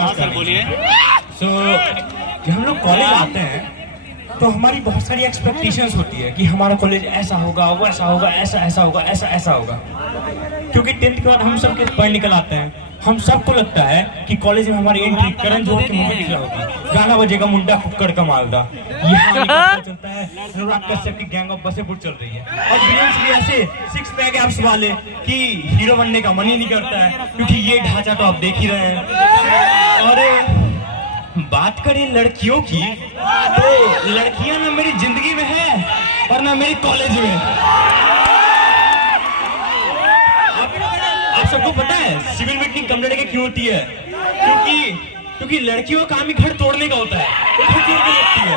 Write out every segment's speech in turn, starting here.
हाँ सर बोलिए। जब हम लोग कॉलेज आते हैं तो हमारी बहुत सारी एक्सपेक्टेशंस होती है कि हमारा कॉलेज ऐसा होगा, वैसा होगा, ऐसा ऐसा होगा, ऐसा ऐसा होगा। क्योंकि 10th के बाद हम सब के पढ़ निकल आते हैं, हम सबको लगता है कि कॉलेज में हमारी एंट्री करण जोहर की मूवी निकला होगी, गाना बजेगा मुंडा कुक्कड़ का मालदा, यहाँ पता चलता है अनुराग कश्यप की गैंग ऑफ वासेपुर चल रही है और विलेंस भी ऐसे 6 पैक एप्स वाले कि हीरो बनने का मन ही नहीं करता है, क्योंकि ये ढांचा तो आप देख ही रहे हैं। और बात करें लड़कियों की तो लड़कियां ना मेरी जिंदगी में है और ना मेरी कॉलेज में। आप सबको पता है सिविल मीटिंग कम लड़के क्यों होती है? क्योंकि लड़कियों का काम ही घर तोड़ने का होता है, वो घर तोड़ के रखती है।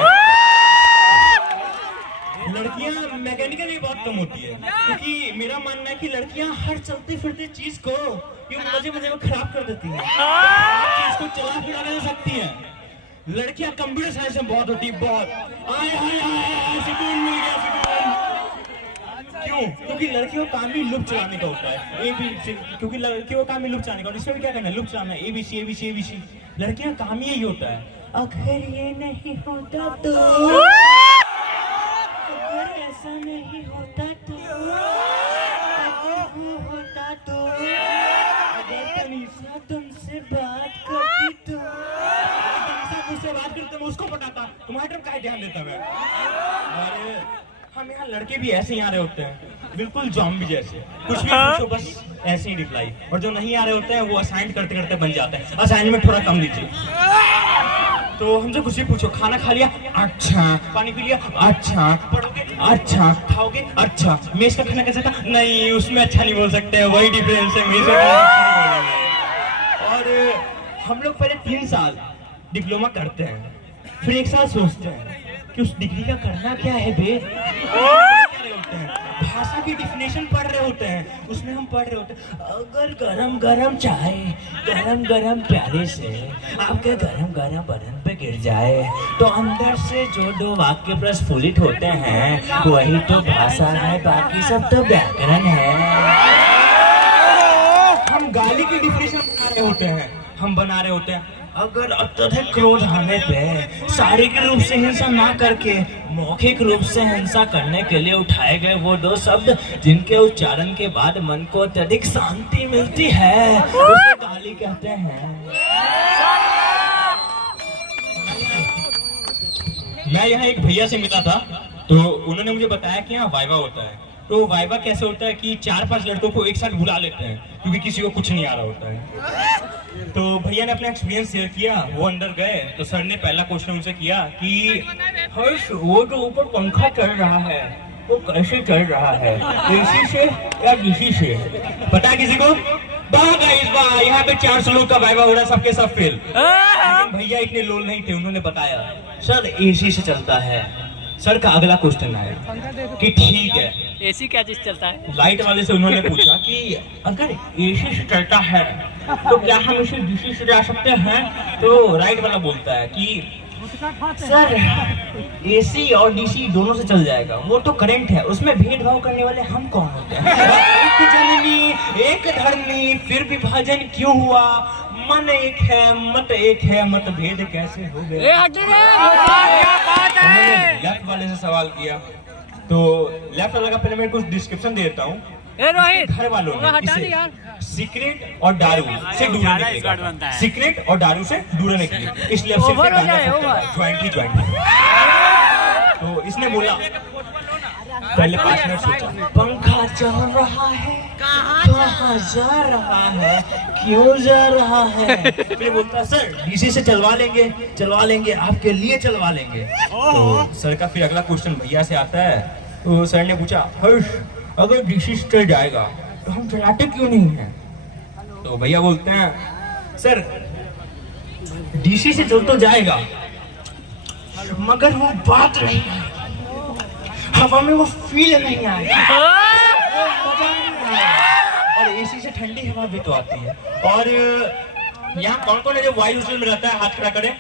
लड़कियां मैकेनिकली बहुत कम होती है, क्योंकि मेरा मानना है कि लड़कियां हर चलते फिरते चीज को मजे मजे में खराब कर देती हैं, चीज को चला फिरा दे सकती हैं। लड़कियां कंप्यूटर साइंस में बहुत होती है, बहुत। आए हाय हाय सुकून मिल गया, सुकून। क्यों? क्योंकि लड़कियों का काम भी लुप चलाने का होता है, ABC। क्योंकि लड़कियों का काम भी लुप चलाने का, और इसमें क्या करना है? लुप चलाना, ABC ABC ABC। लड़कियां काम ही यही होता है। अगर ये नहीं होता तो, अगर ऐसा नहीं होता तो, अगर वो होता तो, अगर तनीषा तुमसे बात करती तो, मुझसे बात करते मैं उसको पटाता, तुम्हारे तरफ क्या ध्यान देता मैं? अरे हम यहाँ लड़के भी ऐसे ही आ रहे होते हैं, बिल्कुल ज़ॉम्बी जैसे, कुछ भी पूछो बस ऐसे ही रिप्लाई। और जो नहीं आ रहे होते हैं वो असाइन करते करते बन जाते हैं, असाइनमेंट थोड़ा कम लीजिए। तो हमसे कुछ भी पूछो, खाना खा लिया? अच्छा। पानी पी लिया? अच्छा। पढ़ोगे? अच्छा। खाओगे? अच्छा। मेस का खाना कैसा था? नहीं, उसमें अच्छा नहीं बोल सकते हैं, वही डिफरेंस है, मेस का खाना। और हम लोग पहले 3 साल डिप्लोमा करते हैं, फिर 1 साल सोचते हैं कि उस डिग्री का करना क्या है बे। भाषा की डिफिनेशन पढ़ रहे होते हैं, उसमें हम पढ़ रहे होते हैं, अगर गरम गरम चाय गरम गरम प्याले से आपके गरम गरम बदन पे गिर जाए तो अंदर से जो 2 वाक्य प्रस्फुलित होते हैं वही तो भाषा है, बाकी सब तो व्याकरण है। हम गाली की डिफिनेशन बना रहे होते हैं, हम बना रहे होते हैं, अगर अत्यधिक क्रोध आने पे शारीरिक रूप से हिंसा ना करके मौखिक रूप से हिंसा करने के लिए उठाए गए वो 2 शब्द जिनके उच्चारण के बाद मन को अत्यधिक शांति मिलती है, उसे गाली कहते हैं। मैं यहाँ एक भैया से मिला था, तो उन्होंने मुझे बताया कि यहाँ वाइवा होता है। तो वाइवा कैसे होता है कि 4-5 लड़कों को एक साथ बुला लेते हैं, क्योंकि किसी को कुछ नहीं आ रहा होता है। तो भैया ने अपना एक्सपीरियंस शेयर किया, वो अंदर गए तो सर ने पहला क्वेश्चन उनसे किया कि हर्ष वो जो ऊपर पंखा चल रहा है वो कैसे चल रहा है, AC से या DC से? पता है किसी को? यहाँ पे 400 लोग का वाइवा हो रहा है, सबके सब फेल। भैया इतने लोल नहीं थे, उन्होंने बताया सर AC से चलता है। सर का अगला क्वेश्चन आया कि ठीक है AC क्या चीज चलता है? लाइट वाले से उन्होंने पूछा कि अगर AC से चलता है तो क्या हम इसे DC से जा सकते हैं? तो राइट वाला बोलता है कि सर AC और DC दोनों से चल जाएगा, वो तो करंट है, उसमें भेदभाव करने वाले हम कौन होते हैं? एक जननी एक धर्मी फिर विभाजन क्यों हुआ, मन एक है मत एक है, मतभेद कैसे हो गए? लेफ्ट वाले से सवाल किया, तो लेफ्ट वाले का पहले मैं कुछ डिस्क्रिप्शन दे देता हूँ। घर वालों ने इसे सिगरेट और दारू से दूर रहने के लिए, सिगरेट और दारू से दूर रहने के लिए, इसलिए ज्वाइंट ही ज्वाइंट। तो इसने बोला पहले 5 मिनट सोचा, पंखा चल रहा है, कहाँ जा रहा है, क्यों जा रहा है? फिर बोलता सर DC से चलवा लेंगे आपके लिए चलवा लेंगे। तो सर का फिर अगला क्वेश्चन भैया से आता है, तो सर ने पूछा हर्ष अगर DC से चल जाएगा तो हम चलाते क्यों नहीं हैं? तो भैया बोलते हैं सर DC से चल तो जाएगा मगर वो बात नहीं आएगी, हवा में वो फील नहीं आएगा, मजा नहीं आएगा। और AC से ठंडी हवा भी तो आती है। और यहाँ कौन कौन है जो बॉयज हॉस्टल में रहता है? हाथ खड़ा करे।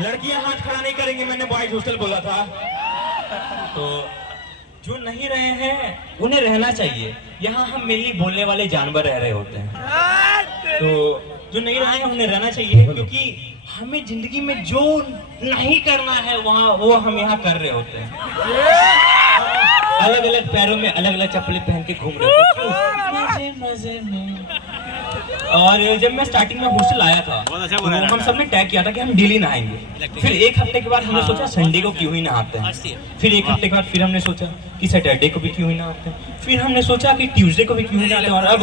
लड़कियां हाथ खड़ा नहीं करेंगे, मैंने बॉयज हॉस्टल बोला था। तो जो नहीं रहे हैं उन्हें रहना चाहिए, यहाँ हम मेनली बोलने वाले जानवर रह रहे होते हैं। तो जो नहीं रहे हैं उन्हें रहना चाहिए, क्योंकि हमें जिंदगी में जो नहीं करना है वहाँ वो हम यहाँ कर रहे होते हैं। अलग अलग पैरों में अलग अलग चप्पलें पहन के घूम रहे होते हैं मजे मजे में। और जब मैं स्टार्टिंग में हॉस्टल आया था तो हम सब ने तय किया था कि हम डेली नहाएंगे। फिर एक हफ्ते के बाद हमने सोचा संडे को क्यों ही नहाते हैं। फिर एक हफ्ते के बाद फिर हमने सोचा कि सैटरडे को भी क्यों ही नहाते हैं। फिर हमने सोचा कि ट्यूसडे को भी क्यों ही नहाते हैं। और अब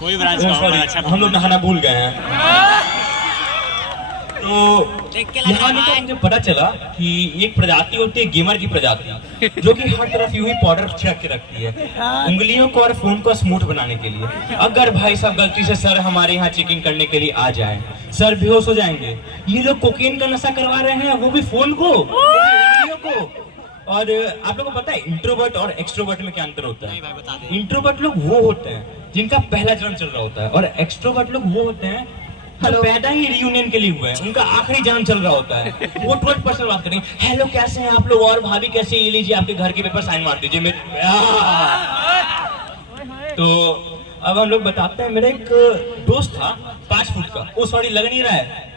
कोई ब्रांच हम लोग नहाना भूल गए हैं। तो यहाँ आकर मुझे पता चला कि एक प्रजाति होती है गेमर की प्रजाति, जो कि हर तरफ यूं ही पाउडर छिड़क के रखती है उंगलियों को और फोन को स्मूथ बनाने के लिए। अगर भाई साहब गलती से सर हमारे यहाँ चेकिंग करने के लिए आ जाए, सर बेहोश हो जाएंगे। ये लोग कोकेन का नशा करवा रहे हैं, वो भी फोन को, उंगलियों को। और आप लोगों को पता है इंट्रोवर्ट और एक्सट्रोवर्ट में क्या अंतर होता है? इंट्रोवर्ट लोग वो होते हैं जिनका पहला जन्म चल रहा होता है, और एक्सट्रोवर्ट लोग वो होते हैं जो पैदा ही रियूनियन के लिए हुए हैं, उनका आखिरी जन्म चल रहा होता है। वो 20% बात करेंगे, हेलो कैसे हैं आप लोग, और भाभी कैसे, ये लीजिए आपके घर के पेपर साइन मार दीजिए मेरे। तो अब हम लोग बताते हैं, मेरा एक दोस्त था 5 फुट का, वो सॉरी लग नहीं रहा है,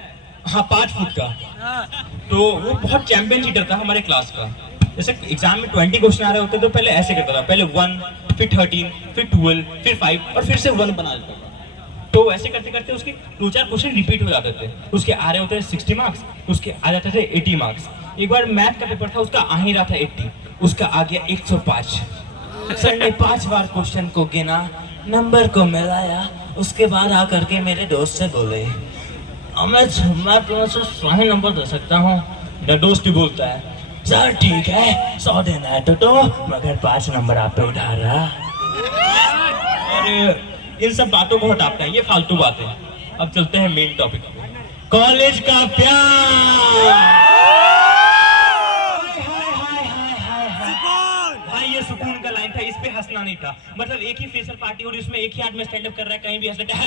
हाँ 5 फुट का। तो वो बहुत चैंपियन चीटर था हमारे क्लास का। जैसे एग्जाम में 20 क्वेश्चन आ रहे होते तो पहले ऐसे करता था, पहले 1, फिर 13, फिर 12, फिर 5 और फिर से 1 बना देता था। तो ऐसे करते करते उसके 2-4 क्वेश्चन रिपीट हो जाते थे। उसके आ रहे होते थे 60 मार्क्स, उसके आ जाते थे 80 मार्क्स। एक बार मैथ का पेपर था, उसका आ ही रहा था 80, उसका आ गया 105। सर ने 5 बार क्वेश्चन को गिना, नंबर को मिलाया, उसके बाद आकर के मेरे दोस्त से बोले, मैं तुम्हें सही नंबर दे सकता हूँ। दोस्त भी बोलता है, सर ठीक है 100 देना है तो मगर 5 नंबर आप पे उठा रहा। और इन सब बातों को हटाते हैं, ये फालतू बातें। अब चलते हैं मेन टॉपिक पे, कॉलेज का प्यार। भाई ये सुकून का लाइन था, इस पे हंसना नहीं था। मतलब एक ही फ्रेशर पार्टी हो रही, उसमें एक ही आदमी स्टैंड अप कर रहा है, कहीं भी हंस लेता है,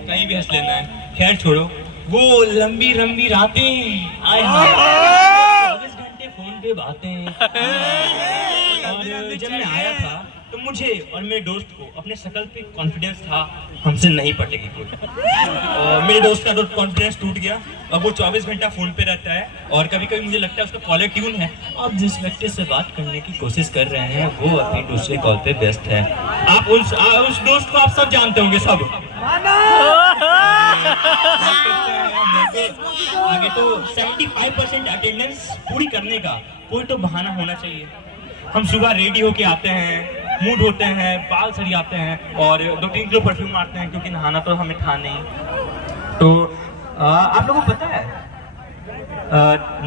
कहीं भी हंस लेना है। खैर छोड़ो, वो लंबी लंबी रातें, आए 24 घंटे फोन पे बातें। और जब मैं आया था तो मुझे और मेरे दोस्त को अपने शक्ल पे कॉन्फिडेंस था, हमसे नहीं पटेगी कोई। मेरे दोस्त का तो कॉन्फिडेंस टूट गया। अब वो 24 घंटा फोन पे रहता है, और कभी कभी मुझे लगता है उसका कॉलर ट्यून है। अब जिस व्यक्ति से बात करने की कोशिश कर रहे हैं वो अपनी दूसरे कॉल पे व्यस्त है। आप उस दोस्त को आप सब जानते होंगे सब। आगे तो 75% अटेंडेंस पूरी करने का कोई तो बहाना होना चाहिए। हम सुबह रेडी होके आते हैं, मूड होते हैं, बाल सरियाते हैं और 2-3 किलो परफ्यूम मारते हैं, क्योंकि नहाना तो हमें था नहीं। तो आप लोगों को पता है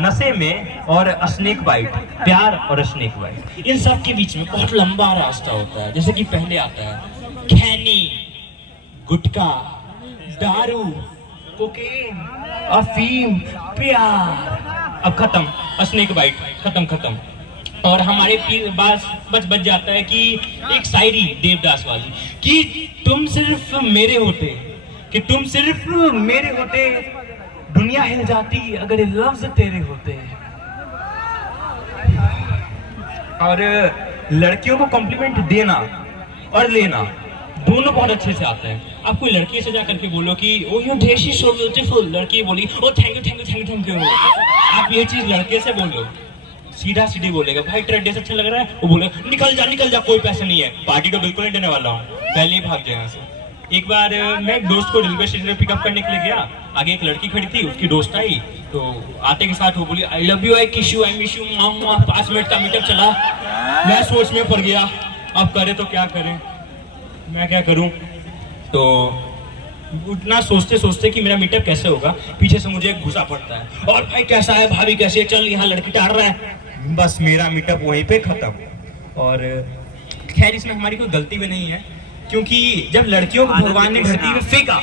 नशे में और स्नेक बाइट, प्यार और स्नेक बाइट, इन सब के बीच में बहुत लंबा रास्ता होता है। जैसे कि पहले आता है खैनी, गुटखा, दारू, कोकेन, अफीम, प्यार। अब खत्म स्नेक बाइट, खत्म। और हमारे बच जाता है कि एक शायरी देवदास वाली, कि तुम सिर्फ मेरे होते, कि तुम सिर्फ मेरे होते, दुनिया हिल जाती अगर लफ्ज तेरे होते। और लड़कियों को कॉम्प्लीमेंट देना और लेना दोनों बहुत अच्छे से आते हैं। आप कोई लड़की से जा करके बोलो कि oh you dress is so beautiful, लड़की बोली ओ थैंक यू। आप ये चीज लड़के से बोलो, सीधा सीधी बोलेगा, भाई तेरा ड्रेस अच्छा लग रहा है, वो बोलेगा निकल जा, कोई पैसे नहीं है, पार्टी तो बिल्कुल नहीं देने वाला हूँ, पहले ही भाग जाए यहाँ से। एक बार मैं एक दोस्त को रेलवे स्टेशन पे पिकअप करने के लिए गया, आगे एक लड़की खड़ी थी, उसकी दोस्त आई, तो आते के साथ वो बोली आई लव यू, आई किस you, I miss you, 5 minute का मीटअप चला। मैं सोच में पड़ गया, अब करे तो क्या करें, मैं क्या करूं। तो उतना सोचते सोचते कि मेरा मीटअप कैसे होगा, पीछे से मुझे घुसा पड़ता है, और भाई कैसा है, भाभी कैसी है, चल यहाँ लड़की टार रहा है। बस मेरा मीटअप वहीं पे खत्म। और खैर इसमें हमारी कोई गलती भी नहीं है, क्योंकि जब लड़कियों को भगवान ने धरती में फेंका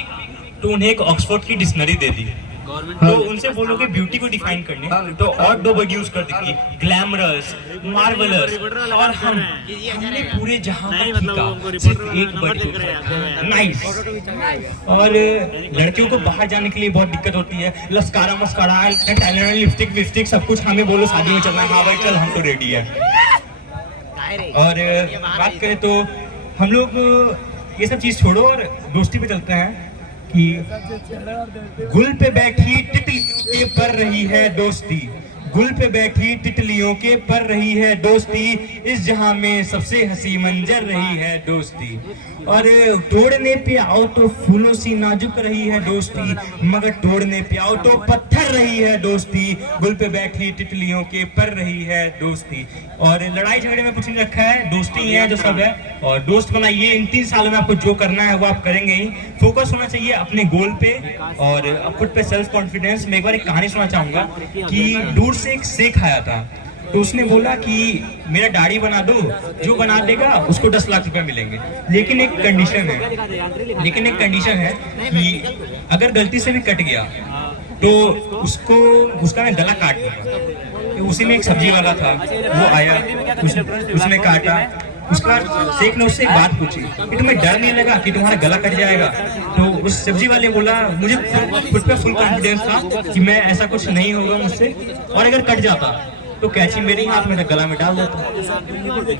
तो उन्हें एक ऑक्सफोर्ड की डिक्शनरी दे दी। तो उनसे बोलोगे ब्यूटी को डिफाइन करने तो और 2 वर्ड यूज कर देंगे, ग्लैमरस, मार्वेलस, और हमने पूरे जहां का फीका सिर्फ एक वर्ड यूज किया, नाइस। और लड़कियों को बाहर जाने के लिए बहुत दिक्कत होती है, लस्कारा मस्कारा, लिपस्टिक सब कुछ, हमें बोलो शादी में चलना है, हाँ भाई चल हम तो रेडी है। और बात करें तो हम लोग ये सब चीज छोड़ो और दोस्ती पे चलते हैं कि गुल पे बैठी तितलियों के पर रही है दोस्ती, गुल पे बैठी तितलियों के पर रही है दोस्ती, इस जहां में सबसे हंसी मंजर रही है दोस्ती। और तोड़ने पे आओ तो फूलों सी नाजुक रही है दोस्ती, मगर तोड़ने पे आओ तो पत्थर रही है दोस्ती, गुल पे बैठी तितलियों के पर रही है दोस्ती। और लड़ाई झगड़े में कुछ नहीं रखा है, दोस्ती ही है जो सब है। और दोस्त बनाइए, इन 3 सालों में आपको जो करना है वो आप करेंगे ही। फोकस होना चाहिए अपने गोल पे और खुद पे सेल्फ कॉन्फिडेंस। मैं एक बार एक कहानी सुना चाहूंगा कि दूर से एक शेख आया था, तो उसने बोला कि मेरा दाढ़ी बना दो, जो बना देगा उसको 10 लाख रुपए मिलेंगे, लेकिन एक कंडीशन है कि अगर गलती से भी कट गया तो उसको उसका मैं गला काट दूंगा। तो उसी में एक सब्जी वाला था, वो आया, उसने काटा। उसका शेख ने उससे एक बात पूछी कि तुम्हें डर नहीं लगा कि तुम्हारा गला कट जाएगा? तो उस सब्जी वाले बोला, मुझे खुद पे फुल कॉन्फिडेंस था कि मैं ऐसा कुछ नहीं होगा मुझसे, और अगर कट जाता तो कैची मेरे हाथ में गला में डाल देता।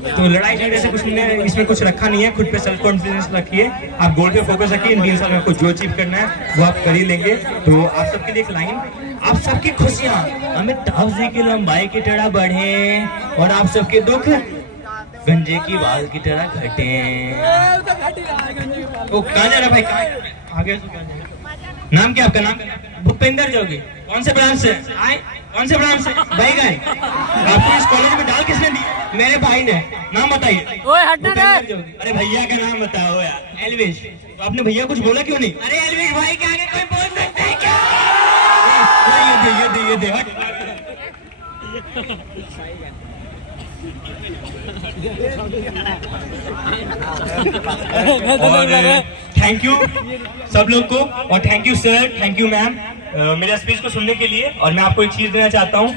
तो लड़ाई झगड़े से कुछ नहीं, इसमें कुछ रखा नहीं है। खुद पे सेल्फ कॉन्फिडेंस रखिए, आप गोल पे फोकस रखिए। इन 3 साल में आपको जो अचीव करना है वो आप कर ही लेंगे। तो आप सबके लिए एक लाइन, आप सबकी खुशियाँ अमिताभ जी की लंबाई की तरह बढ़े और आप सबके दुख गंजे की बाल की तरह घटे। तो कहाँ जा रहा भाई, आगे नाम क्या आपका? नाम भूपेंद्र जोगी। कौन से ब्रांच से आए? कौन से ब्रांच से? भाई गए आपको इस कॉलेज में डाल किसने दी? मेरे भाई ने। नाम बताइए। भूपेंद्र जोगी। अरे भैया का नाम बताओ यार। एलविश। तो आपने भैया कुछ बोला क्यों नहीं? अरे एलविश भाई के आगे कोई बोल सकता है क्या? ये दे और थैंक यू सब लोग को, और thank you sir, thank you ma'am मेरा स्पीच को सुनने के लिए। और मैं आपको एक चीज देना चाहता हूँ,